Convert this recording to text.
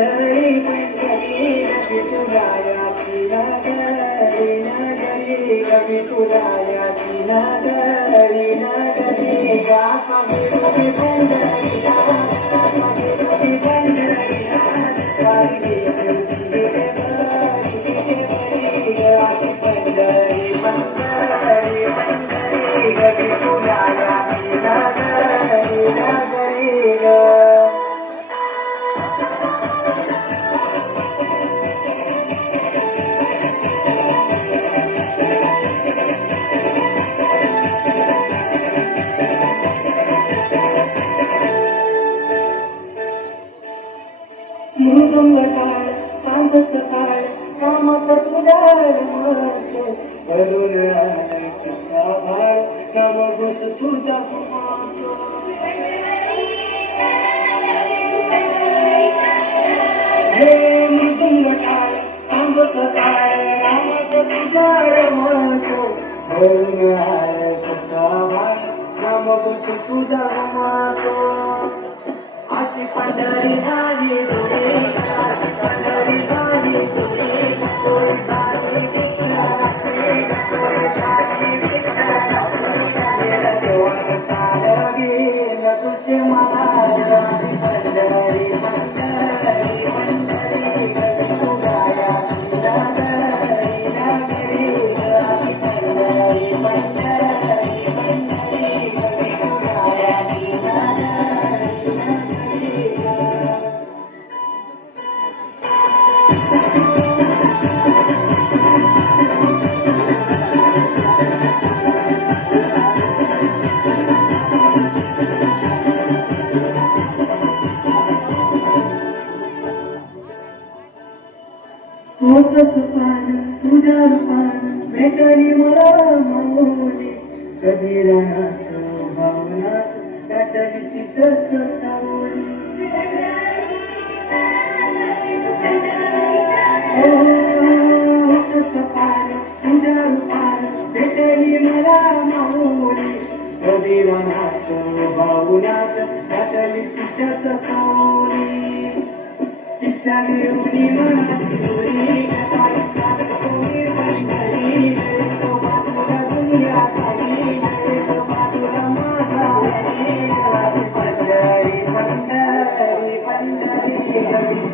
अशी पंढरी पंढरी विठुरायाची ना नगरी विठुरायाची मृदुंग टाळ सांज सकाळ कामात तुझ्या रमत करून कसा भाळ काम घुस तुझा मातो हे मृदुंग टाळ सांज सकाळ कामात तुझ्या रमत करून कसा भाळ काम घुस तुझा मातो अशी पंढरी झाली होतस पान तुझ्या रूपान भेटली मला माऊली. कधी रानात भावनात गाठली तिथंच सावली. हो, होतस पान तुझ्या रूपान भेटली मला माऊली. कधी रानात भावनात गाठली तिच्याच सावली. तिच्या घेऊन मनात Gracias.